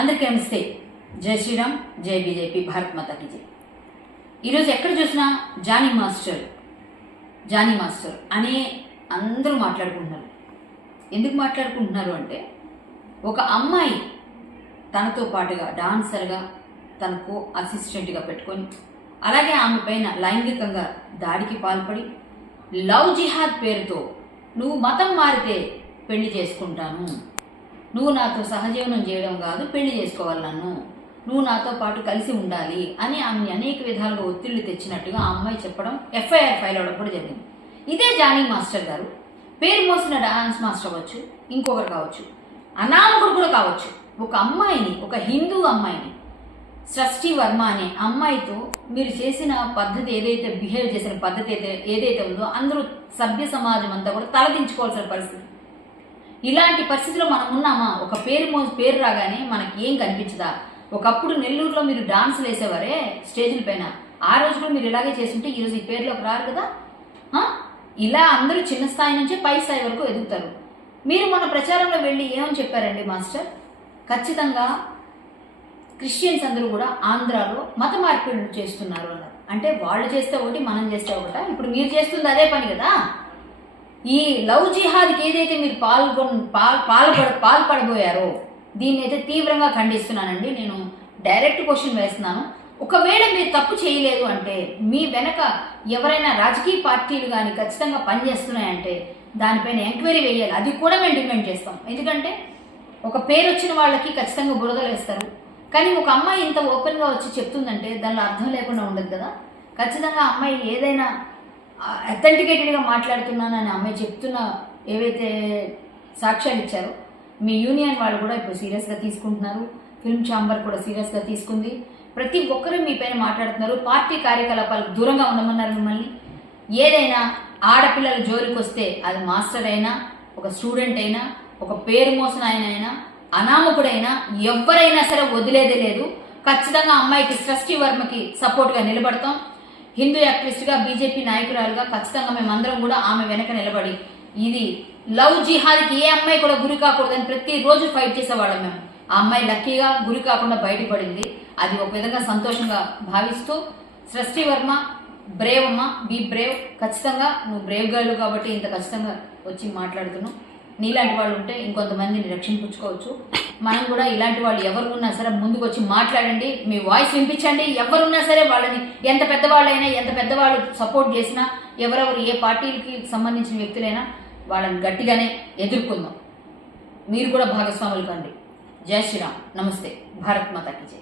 అందరికీ నమస్తే. జై శ్రీరామ్, జై బీజేపీ, భారత్ మాతా కీ జై. ఈరోజు ఎక్కడ చూసినా జానీ మాస్టర్ అనే అందరూ మాట్లాడుకుంటున్నారు. ఎందుకు మాట్లాడుకుంటున్నారు అంటే, ఒక అమ్మాయి తనతో పాటుగా డాన్సర్గా తనకు అసిస్టెంట్గా పెట్టుకొని, అలాగే ఆమె పైన లైంగికంగా దాడికి పాల్పడి, లవ్ జిహాద్ పేరుతో నువ్వు మతం మారితే పెళ్లి చేసుకుంటాను, నువ్వు నాతో సహజీవనం చేయడం కాదు, పెళ్లి చేసుకోవాలి, నువ్వు నాతో పాటు కలిసి ఉండాలి అని ఆమె అనేక విధాలుగా ఒత్తిళ్లు తెచ్చినట్టుగా ఆ అమ్మాయి చెప్పడం, ఎఫ్ఐఆర్ ఫైల్ అవడం కూడా జరిగింది. ఇదే జానీ మాస్టర్ గారు పేరు మోసిన డాన్స్ మాస్టర్ అవ్వచ్చు, ఇంకొకరు కావచ్చు, అనామకుడు కూడా కావచ్చు. ఒక అమ్మాయిని, ఒక హిందూ అమ్మాయిని, సృష్టి వర్మ అనే అమ్మాయితో మీరు చేసిన పద్ధతి ఏదైతే, బిహేవ్ చేసిన పద్ధతి ఏదైతే ఉందో అందరూ సభ్య సమాజం అంతా కూడా తలదించుకోవాల్సిన పరిస్థితి. ఇలాంటి పరిస్థితిలో మనం ఉన్నామా? ఒక పేరు రాగానే మనకి ఏం కనిపించదా? ఒకప్పుడు నెల్లూరులో మీరు డాన్సులు వేసేవారే స్టేజ్ల పైన, ఆ రోజు కూడా మీరు ఇలాగే చేస్తుంటే ఈరోజు ఈ పేరులోకి రారు కదా. ఇలా అందరూ చిన్న స్థాయి నుంచే పై స్థాయి వరకు ఎదుగుతారు. మీరు మన ప్రచారంలో వెళ్ళి ఏమని చెప్పారండి మాస్టర్? ఖచ్చితంగా క్రిస్టియన్స్ అందరూ కూడా ఆంధ్రాలో మత మార్పిడులు చేస్తున్నారు అన్నారు. అంటే వాళ్ళు చేస్తే ఒకటి, మనం చేస్తే ఒకట? ఇప్పుడు మీరు చేస్తుంది అదే పని కదా. ఈ లవ్ జిహాద్కి ఏదైతే మీరు పాల్పడబోయారో దీన్ని అయితే తీవ్రంగా ఖండిస్తున్నానండి. నేను డైరెక్ట్ క్వశ్చన్ వేస్తున్నాను. ఒకవేళ మీరు తప్పు చేయలేదు అంటే, మీ వెనక ఎవరైనా రాజకీయ పార్టీలు కానీ ఖచ్చితంగా పనిచేస్తున్నాయంటే దానిపైన ఎంక్వైరీ వేయాలి. అది కూడా మేము డిమాండ్ చేస్తాం. ఎందుకంటే ఒక పేరు వచ్చిన వాళ్ళకి ఖచ్చితంగా బురదలు వేస్తారు. కానీ ఒక అమ్మాయి ఇంత ఓపెన్గా వచ్చి చెప్తుందంటే దానిలో అర్థం లేకుండా ఉండదు కదా. ఖచ్చితంగా అమ్మాయి ఏదైనా అథెంటికేటెడ్గా మాట్లాడుతున్నానని అమ్మాయి చెప్తున్న ఏవైతే సాక్ష్యాలు ఇచ్చారో మీ యూనియన్ వాళ్ళు కూడా ఇప్పుడు సీరియస్గా తీసుకుంటున్నారు. ఫిల్మ్ ఛాంబర్ కూడా సీరియస్గా తీసుకుంది. ప్రతి ఒక్కరూ మీ పైన మాట్లాడుతున్నారు. పార్టీ కార్యకలాపాలకు దూరంగా ఉండమన్నారు మిమ్మల్ని. ఏదైనా ఆడపిల్లల జోలికి వస్తే అది మాస్టర్ అయినా, ఒక స్టూడెంట్ అయినా, ఒక పేరు మోసిన ఆయన అయినా, అనామకుడైనా, ఎవరైనా సరే వదిలేదే లేదు. ఖచ్చితంగా అమ్మాయికి సృష్టి వర్మకి సపోర్ట్గా నిలబడతాం. హిందూ యాక్టివిస్ట్గా, బీజేపీ నాయకురాలుగా ఖచ్చితంగా మేమందరం కూడా ఆమె వెనక నిలబడి, ఇది లవ్ జిహాద్కి ఏ అమ్మాయి కూడా గురి కాకూడదని ప్రతిరోజు ఫైట్ చేసేవాళ్ళం మేము. ఆ అమ్మాయి లక్కీగా గురి కాకుండా బయటపడింది. అది ఒక విధంగా సంతోషంగా భావిస్తూ, సృష్టి వర్మ బ్రేవ్ అమ్మ, బీ బ్రేవ్. ఖచ్చితంగా నువ్వు బ్రేవ్ గర్ల్ కాబట్టి ఇంత ఖచ్చితంగా వచ్చి మాట్లాడుతున్నావు. నీలాంటి వాళ్ళు ఉంటే ఇంకొంతమందిని రక్షించుకోవచ్చు. మనం కూడా ఇలాంటి వాళ్ళు ఎవరు ఉన్నా సరే ముందుకు వచ్చి మాట్లాడండి, మీ వాయిస్ వినిపించండి. ఎవరున్నా సరే వాళ్ళని, ఎంత పెద్దవాళ్ళైనా, ఎంత పెద్దవాళ్ళు సపోర్ట్ చేసినా, ఎవరెవరు ఏ పార్టీలకి సంబంధించిన వ్యక్తులైనా వాళ్ళని గట్టిగానే ఎదుర్కొందాం. మీరు కూడా భాగస్వాములు కండి. జై శ్రీరామ్. నమస్తే. భారత్ మాతా కీ జై.